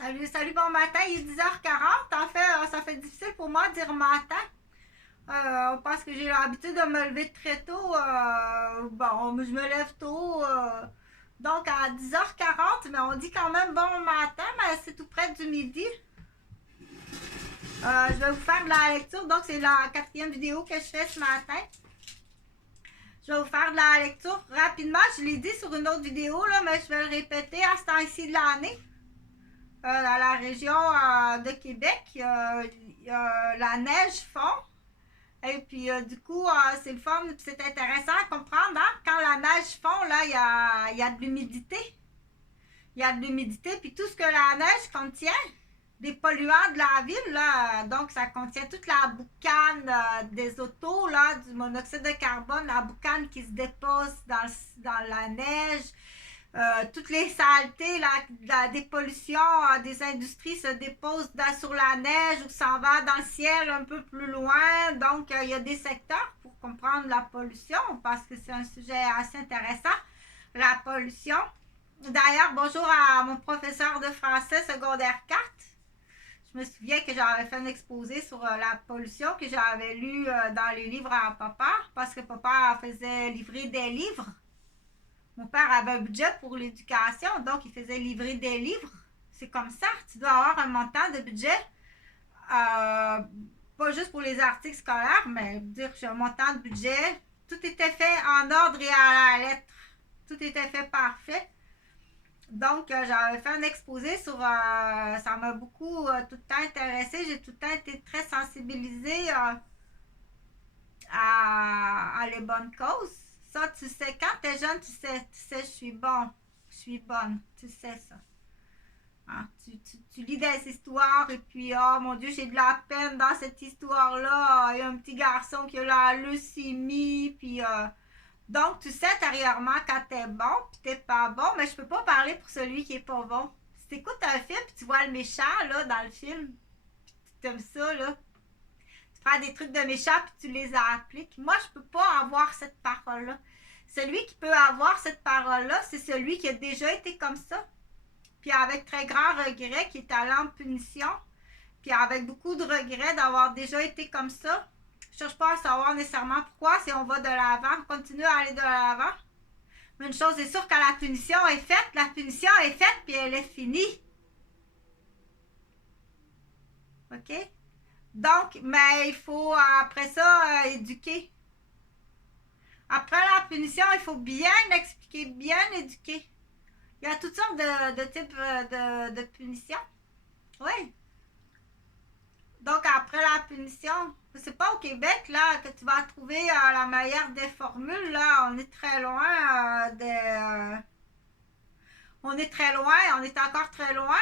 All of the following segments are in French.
Salut, salut, bon matin, il est 10h40. En fait, ça fait difficile pour moi de dire matin. Parce que j'ai l'habitude de me lever très tôt. Bon, je me lève tôt. Donc à 10h40, mais on dit quand même bon matin, mais c'est tout près du midi. Je vais vous faire de la lecture. Donc c'est la quatrième vidéo que je fais ce matin. Je vais vous faire de la lecture rapidement. Je l'ai dit sur une autre vidéo, là, mais je vais le répéter à ce temps-ci de l'année. Dans la région de Québec, la neige fond. Et puis, du coup, c'est le fun, c'est intéressant à comprendre. Hein? Quand la neige fond, là, il y a de l'humidité. Il y a de l'humidité, puis tout ce que la neige contient, des polluants de la ville, là, donc ça contient toute la boucane des autos, là, du monoxyde de carbone, la boucane qui se dépose dans la neige, toutes les saletés, des pollutions des industries se déposent sur la neige ou s'en va dans le ciel un peu plus loin. Donc, il y a des secteurs pour comprendre la pollution parce que c'est un sujet assez intéressant, la pollution. D'ailleurs, bonjour à mon professeur de français secondaire 4. Je me souviens que j'avais fait un exposé sur la pollution que j'avais lu dans les livres à papa parce que papa faisait livrer des livres. Mon père avait un budget pour l'éducation, donc il faisait livrer des livres. C'est comme ça. Tu dois avoir un montant de budget, pas juste pour les articles scolaires, mais dire que j'ai un montant de budget. Tout était fait en ordre et à la lettre. Tout était fait parfait. Donc, j'avais fait un exposé sur... ça m'a beaucoup tout le temps intéressé. J'ai tout le temps été très sensibilisée à les bonnes causes. Ça, tu sais, quand tu es jeune, tu sais, je suis bon, je suis bonne, tu sais ça. Hein? Tu lis des histoires et puis, oh mon Dieu, j'ai de la peine dans cette histoire-là. Il y a un petit garçon qui a la leucémie, puis... donc, tu sais intérieurement quand t'es bon, puis t'es pas bon, mais je peux pas parler pour celui qui est pas bon. Si t'écoutes un film, puis tu vois le méchant, là, dans le film, puis tu aimes ça, là, tu fais des trucs de méchant, puis tu les appliques. Moi, je peux pas avoir cette parole-là. Celui qui peut avoir cette parole-là, c'est celui qui a déjà été comme ça, puis avec très grand regret, qui est allé en punition, puis avec beaucoup de regret d'avoir déjà été comme ça. Je cherche pas à savoir nécessairement pourquoi, si on va de l'avant, on continue à aller de l'avant. Mais une chose est sûre, quand la punition est faite, puis elle est finie. OK? Donc, mais il faut après ça éduquer. Après la punition, il faut bien expliquer, bien éduquer. Il y a toutes sortes de types de punitions. Oui. Donc, après la punition, c'est pas au Québec là que tu vas trouver la meilleure des formules. Là, on est très loin on est très loin, on est encore très loin.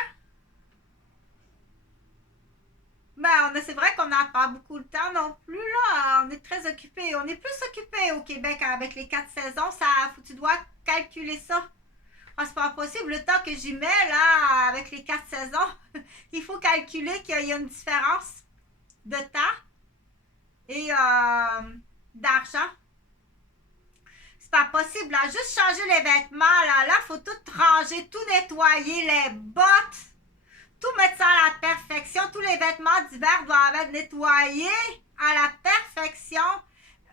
Mais c'est vrai qu'on n'a pas beaucoup de temps non plus là. On est très occupé. On est plus occupé au Québec avec les 4 saisons. Ça, tu dois calculer ça. Ah, c'est pas possible. Le temps que j'y mets là avec les 4 saisons, il faut calculer qu'il y a une différence de temps et d'argent. C'est pas possible, là. Juste changer les vêtements, là. Là, faut tout ranger, tout nettoyer, les bottes, tout mettre ça à la perfection. Tous les vêtements d'hiver doivent être nettoyés à la perfection,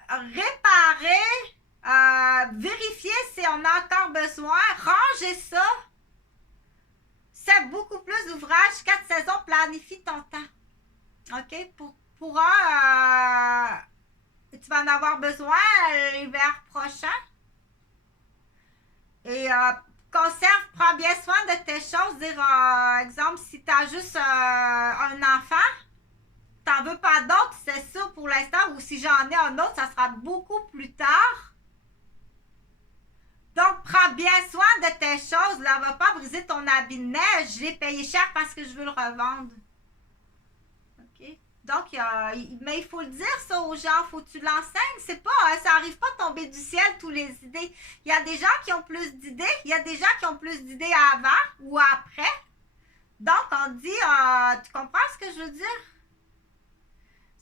réparer, vérifier si on a encore besoin, ranger ça. C'est beaucoup plus d'ouvrage. 4 saisons, planifie ton temps. OK? Pour tu vas en avoir besoin l'hiver prochain. Et conserve, prends bien soin de tes choses. Dire, exemple, si tu as juste un enfant, t'en veux pas d'autres, c'est sûr pour l'instant, ou si j'en ai un autre, ça sera beaucoup plus tard. Donc, prends bien soin de tes choses. Là, va pas briser ton habit de neige. Je l'ai payé cher parce que je veux le revendre. Donc, mais il faut le dire ça aux gens, faut que tu l'enseignes. C'est pas, ça arrive pas à tomber du ciel tous les idées. Il y a des gens qui ont plus d'idées, il y a des gens qui ont plus d'idées avant ou après. Donc, on dit, tu comprends ce que je veux dire?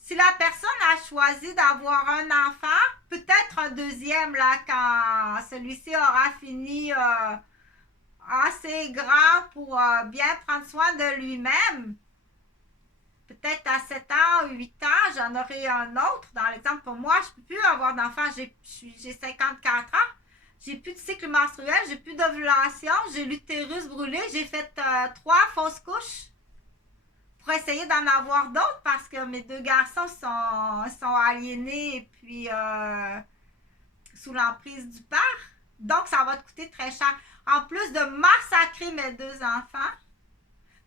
Si la personne a choisi d'avoir un enfant, peut-être un deuxième là quand celui-ci aura fini assez grand pour bien prendre soin de lui-même, peut-être à 7 ans ou 8 ans, j'en aurai un autre. Dans l'exemple, pour moi, je ne peux plus avoir d'enfant. J'ai 54 ans. J'ai plus de cycle menstruel, j'ai plus d'ovulation, j'ai l'utérus brûlé. J'ai fait 3 fausses couches pour essayer d'en avoir d'autres parce que mes 2 garçons sont aliénés et puis sous l'emprise du père. Donc, ça va te coûter très cher. En plus de massacrer mes 2 enfants,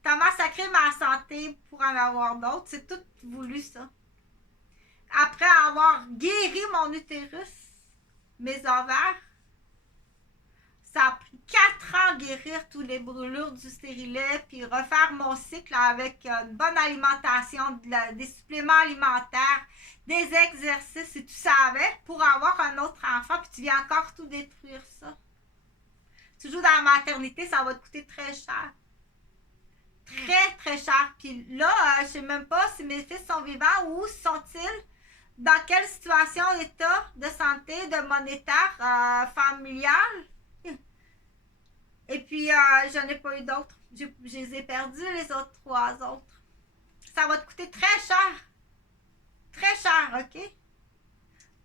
t'as massacré ma santé pour en avoir d'autres. C'est tout voulu, ça. Après avoir guéri mon utérus, mes ovaires, ça a pris 4 ans guérir tous les brûlures du stérilet, puis refaire mon cycle avec une bonne alimentation, des suppléments alimentaires, des exercices, si tu savais, pour avoir un autre enfant, puis tu viens encore tout détruire ça. Toujours dans la maternité, ça va te coûter très cher. Très, très cher. Puis là, je ne sais même pas si mes fils sont vivants ou sont-ils, dans quelle situation, état de santé, de monétaire, familial. Et puis, j'en ai pas eu d'autres. Je les ai perdus, les autres 3 autres. Ça va te coûter très cher. Très cher, OK?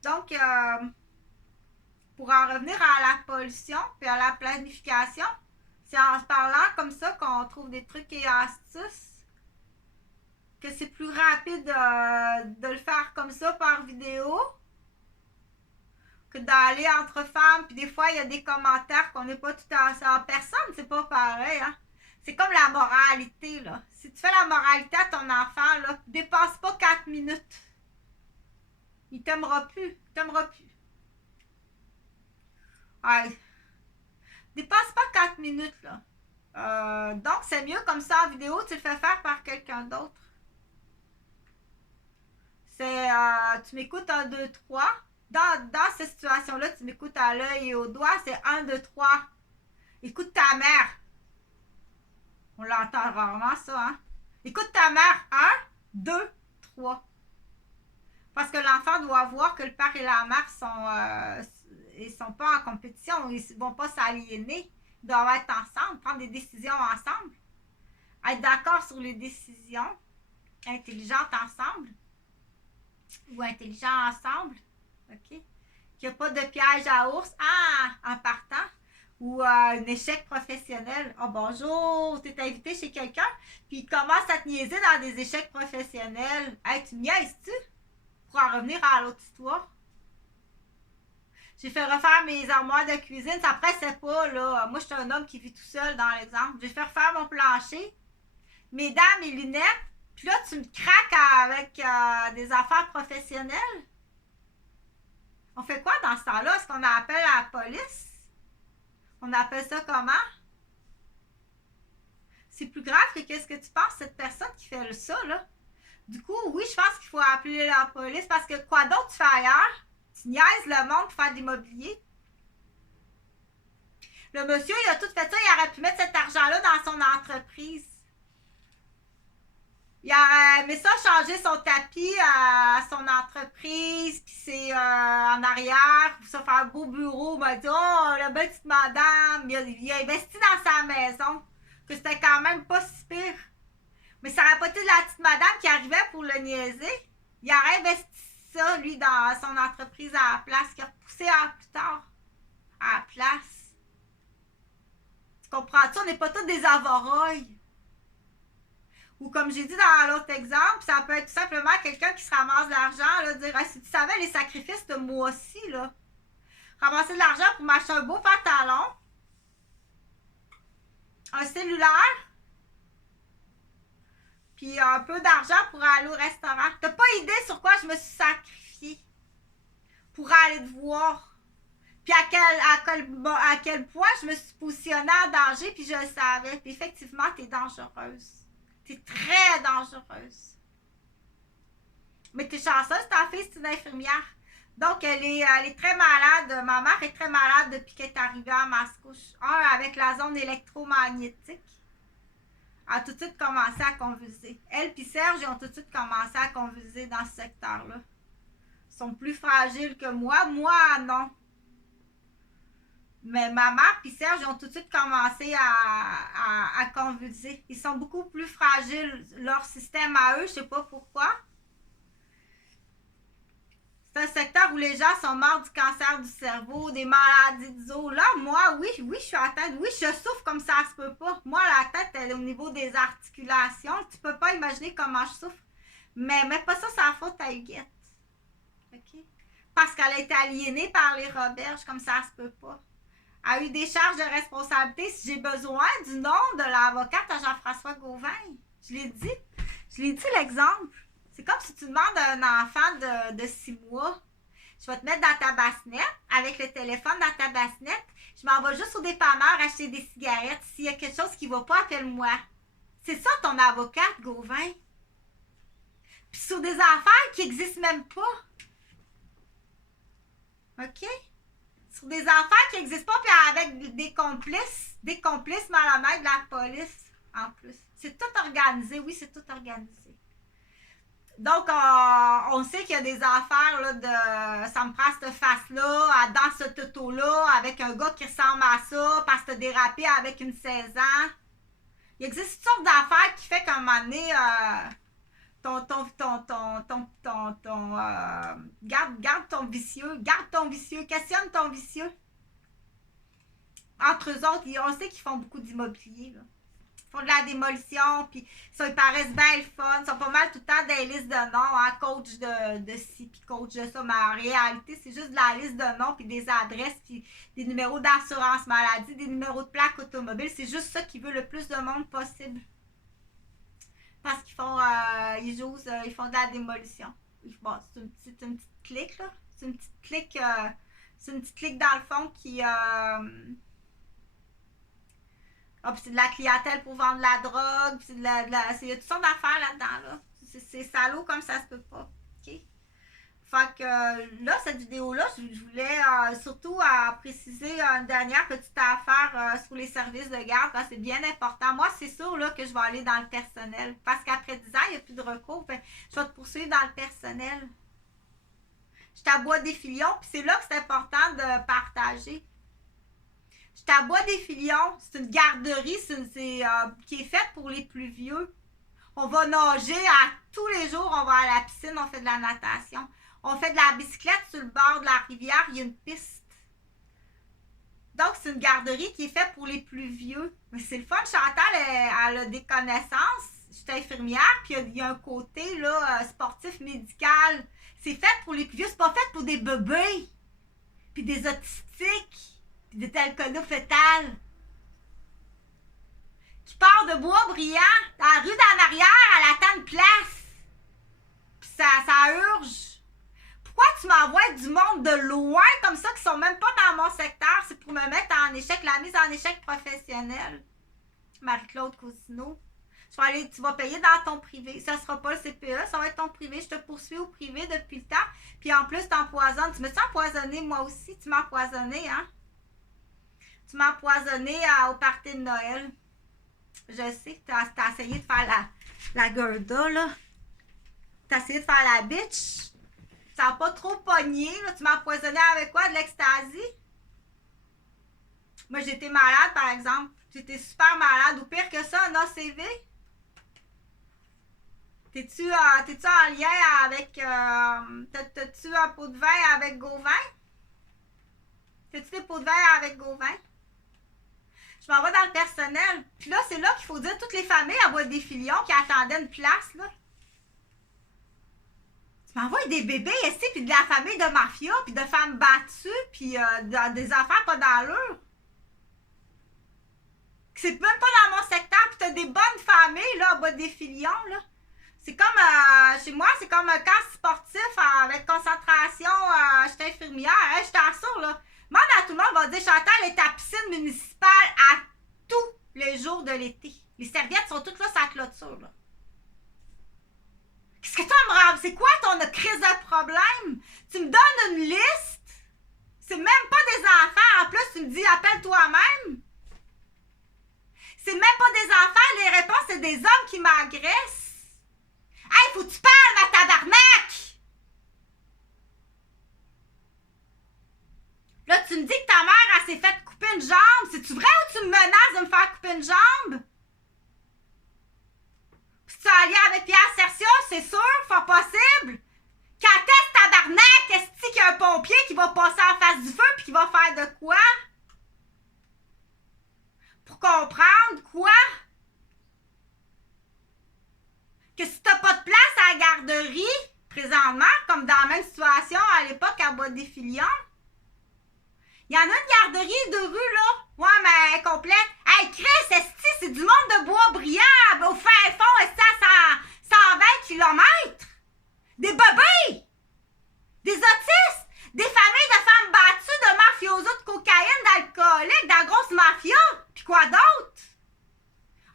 Donc, pour en revenir à la pollution puis à la planification, c'est en se parlant comme ça qu'on trouve des trucs et astuces, que c'est plus rapide de le faire comme ça par vidéo que d'aller entre femmes. Puis des fois, il y a des commentaires qu'on n'est pas tout à fait en personne. C'est pas pareil, hein? C'est comme la moralité, là. Si tu fais la moralité à ton enfant, là, dépasse pas 4 minutes. Il t'aimera plus. Il t'aimera plus. Ouais. Dépasse pas 4 minutes, là. Donc, c'est mieux comme ça en vidéo, tu le fais faire par quelqu'un d'autre. C'est, tu m'écoutes 1, 2, 3. Dans cette situation-là, tu m'écoutes à l'œil et au doigt, c'est 1, 2, 3. Écoute ta mère. On l'entend rarement, ça, hein? Écoute ta mère. 1, 2, 3. Parce que l'enfant doit voir que le père et la mère sont pas en compétition. Ils ne vont pas s'aliéner. Ils doivent être ensemble, prendre des décisions ensemble. Être d'accord sur les décisions intelligentes ensemble. Ou intelligents ensemble. OK? Qu'il n'y a pas de piège à ours. En partant. Ou un échec professionnel. Oh, bonjour, tu es invité chez quelqu'un, puis il commence à te niaiser dans des échecs professionnels. Hey, tu niaises-tu? Pour en revenir à l'autre histoire. J'ai fait refaire mes armoires de cuisine. Ça pressait pas, là. Moi, je suis un homme qui vit tout seul, dans l'exemple. J'ai fait refaire mon plancher, mes dents, mes lunettes. Puis là, tu me craques avec des affaires professionnelles. On fait quoi dans ce temps-là? Est-ce qu'on appelle la police? On appelle ça comment? C'est plus grave que qu'est-ce que tu penses, cette personne qui fait ça, là. Du coup, oui, je pense qu'il faut appeler la police parce que quoi d'autre tu fais ailleurs? Tu niaises le monde pour faire de l'immobilier. Le monsieur, il a tout fait ça, il aurait pu mettre cet argent-là dans son entreprise. Il a aimé ça changer son tapis à son entreprise, puis c'est en arrière, pour ça faire un beau bureau. Il m'a dit, oh, la belle petite madame, il a investi dans sa maison, que c'était quand même pas si pire. Mais ça aurait pas été la petite madame qui arrivait pour le niaiser. Il aurait investi ça, lui, dans son entreprise à la place, qui a repoussé à plus tard, à la place. Tu comprends-tu? On n'est pas tous des avorailles. Ou comme j'ai dit dans l'autre exemple, ça peut être tout simplement quelqu'un qui se ramasse de l'argent, là, dire, si tu savais les sacrifices de moi aussi, là, ramasser de l'argent pour m'acheter un beau pantalon, un cellulaire, puis un peu d'argent pour aller au restaurant. T'as pas idée sur quoi je me suis sacrifiée pour aller te voir. Puis à quel point je me suis positionnée en danger, puis je le savais. Puis effectivement, t'es dangereuse. T'es très dangereuse. Mais t'es chanceuse, ta fille, c'est une infirmière. Donc, elle est très malade. Ma mère est très malade depuis qu'elle est arrivée à Mascouche. Avec la zone électromagnétique. Elle a tout de suite commencé à convulser. Elle et Serge, ils ont tout de suite commencé à convulser dans ce secteur-là. Ils sont plus fragiles que moi. Moi, non. Mais ma mère et Serge, ils ont tout de suite commencé à convulser. Ils sont beaucoup plus fragiles, leur système à eux, je sais pas pourquoi. C'est un secteur où les gens sont morts du cancer du cerveau, des maladies des os. Là, moi, oui, je suis atteinte. Oui, je souffre comme ça se peut pas. Moi, la tête, elle est au niveau des articulations. Tu peux pas imaginer comment je souffre. Mais pas ça, c'est la faute à Huguette. OK? Parce qu'elle a été aliénée par les Roberges, comme ça se peut pas. Elle a eu des charges de responsabilité. Si j'ai besoin du nom de l'avocate à Jean-François Gauvin, je l'ai dit l'exemple. C'est comme si tu demandes à un enfant de 6 mois, je vais te mettre dans ta bassinet, avec le téléphone dans ta bassinet, je m'en vais juste au dépanneur acheter des cigarettes. S'il y a quelque chose qui ne va pas, appelle-moi. C'est ça ton avocate, Gauvin. Puis sur des affaires qui n'existent même pas. OK? Sur des affaires qui n'existent pas, puis avec des complices malhonnêtes de la police, en plus. C'est tout organisé, oui, c'est tout organisé. Donc, on sait qu'il y a des affaires là, de ça me prend cette face-là, dans ce tuto-là, avec un gars qui ressemble à ça, parce que t'as dérapé avec une 16 ans. Il existe toutes sortes d'affaires qui fait qu'à un moment donné, garde ton vicieux, questionne ton vicieux. Entre eux autres, on sait qu'ils font beaucoup d'immobilier, là. Ils font de la démolition, puis ça, ils paraissent bien le fun. Ils sont pas mal tout le temps des listes de noms, hein, coach de ci, puis coach de ça. Mais en réalité, c'est juste de la liste de noms, puis des adresses, puis des numéros d'assurance maladie, des numéros de plaque automobile. C'est juste ça qui veut le plus de monde possible. Parce qu'ils font, ils font de la démolition. Bon, c'est une petite clique, là. C'est une petite clique dans le fond qui... Ah, puis c'est de la clientèle pour vendre la drogue, puis il y a toutes sortes d'affaires là-dedans, là. C'est salaud comme ça se peut pas. OK? Fait que là, cette vidéo-là, je voulais surtout préciser une dernière petite affaire sur les services de garde, parce que c'est bien important. Moi, c'est sûr là, que je vais aller dans le personnel, parce qu'après 10 ans, il n'y a plus de recours, ben, je vais te poursuivre dans le personnel. Je t'aboie des filions, puis c'est là que c'est important de partager. Je t'aboie des filions, c'est une garderie qui est faite pour les plus vieux. On va nager tous les jours, on va à la piscine, on fait de la natation. On fait de la bicyclette sur le bord de la rivière, il y a une piste. Donc, c'est une garderie qui est faite pour les plus vieux. Mais c'est le fun, Chantal, elle a des connaissances. Je suis infirmière, puis il y a un côté là, sportif, médical. C'est fait pour les plus vieux, c'est pas fait pour des bébés, puis des autistiques, puis des alcoolophétales. Qui part de Boisbriand, dans la rue d'en arrière, elle attend une place. Puis ça urge. Pourquoi tu m'envoies du monde de loin comme ça qui sont même pas dans mon secteur? C'est pour me mettre en échec, la mise en échec professionnelle. Marie-Claude Cousineau. Tu vas payer dans ton privé. Ça sera pas le CPE, ça va être ton privé. Je te poursuis au privé depuis le temps. Puis en plus, t'empoisonnes. Tu me sens empoisonné, moi aussi. Tu m'as empoisonné, hein? Tu m'as empoisonné au party de Noël. Je sais que t'as essayé de faire la Gerda, là. T'as essayé de faire la bitch. Ça n'a pas trop pogné, là. Tu m'as empoisonné avec quoi? De l'ecstasy? Moi, j'étais malade, par exemple. J'étais super malade. Ou pire que ça, un ACV. T'es-tu en lien avec... T'as-tu un pot de vin avec Gauvin? T'as-tu des pots de vin avec Gauvin? Je m'en vais dans le personnel. Puis là, c'est là qu'il faut dire toutes les familles à bois des filions qui attendaient une place, là. Tu m'envoies des bébés ici, puis de la famille de mafia, puis de femmes battues, puis des affaires pas d'allure. C'est même pas dans mon secteur, puis t'as des bonnes familles, là, à bois des filions, là. C'est comme, chez moi, c'est comme un camp sportif avec concentration. Je suis infirmière, hein, je t'assure, là. Moi, tout le monde va dire, Chantal est à piscine municipale à tous les jours de l'été. Les serviettes sont toutes là sur la clôture, là. Qu'est-ce que toi me rends? C'est quoi ton crise de problème? Tu me donnes une liste? C'est même pas des enfants. En plus, tu me dis, appelle toi-même. C'est même pas des enfants. Les réponses, c'est des hommes qui m'agressent. Hey, faut que tu parles, ma tabarnak! Là, tu me dis que ta mère, elle s'est faite couper va passer en face du feu puis qui va faire de quoi? Pour comprendre quoi? Que si t'as pas de place à la garderie, présentement, comme dans la même situation à l'époque à Bois-des-Filions, il y en a une garderie de rue, là. Ouais, mais complète. Hey, Chris, esti, c'est du monde de Bois-Brillant, au fin fond, esti, à 120 km. Des bébés! Des autistes! Des familles de femmes battues, de mafiosos, de cocaïne, d'alcooliques, de la grosse mafia. Puis quoi d'autre?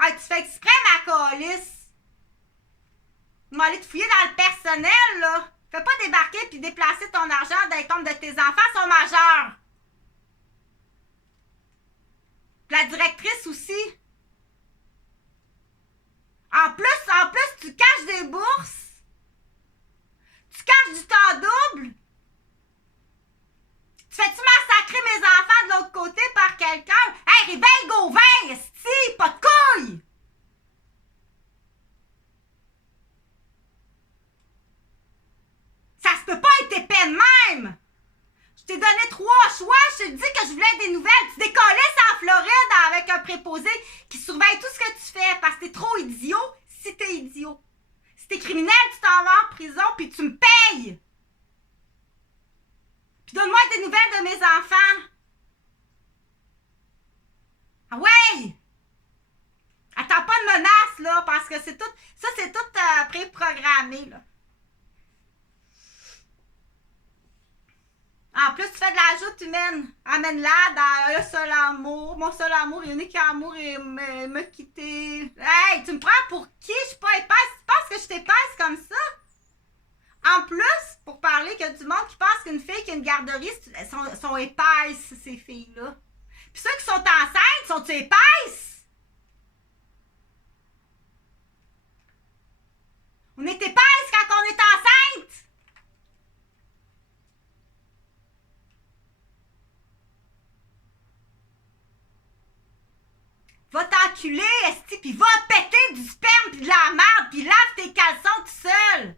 Hey, tu fais exprès, ma calice. Tu m'as allé te fouiller dans le personnel, là. Fais pas débarquer puis déplacer ton argent dans les comptes de tes enfants, sont majeurs. La directrice aussi. En plus, tu caches des bourses. Tu caches du temps double. Tu fais-tu massacrer mes enfants de l'autre côté par quelqu'un? Hey, réveille Gauvin, esti, pas de couilles! Ça se peut pas être épais de même! Je t'ai donné 3 choix, je t'ai dit que je voulais des nouvelles. Tu décolles en Floride avec un préposé qui surveille tout ce que tu fais parce que t'es trop idiot si t'es idiot. Si t'es criminel, tu t'en vas en prison puis tu me payes. Puis donne-moi des nouvelles de mes enfants. Ah ouais! Attends pas de menaces, là, parce que c'est tout. Ça, c'est tout préprogrammé, là. En plus, tu fais de la joute humaine. Amène-la dans le seul amour. Mon seul amour, l'unique amour est me quitter. Hey, tu me prends pour qui? Je suis pas épaisse. Tu penses que je t'épaisse comme ça? En plus, pour parler qu'il y a du monde qui pense qu'une fille qui a une garderie, elles sont épaisses, ces filles-là. Puis ceux qui sont enceintes, sont-tu épaisses? On est épaisse quand on est enceinte! Va t'enculer, esti, pis va péter du sperme pis de la merde, pis lave tes caleçons tout seul!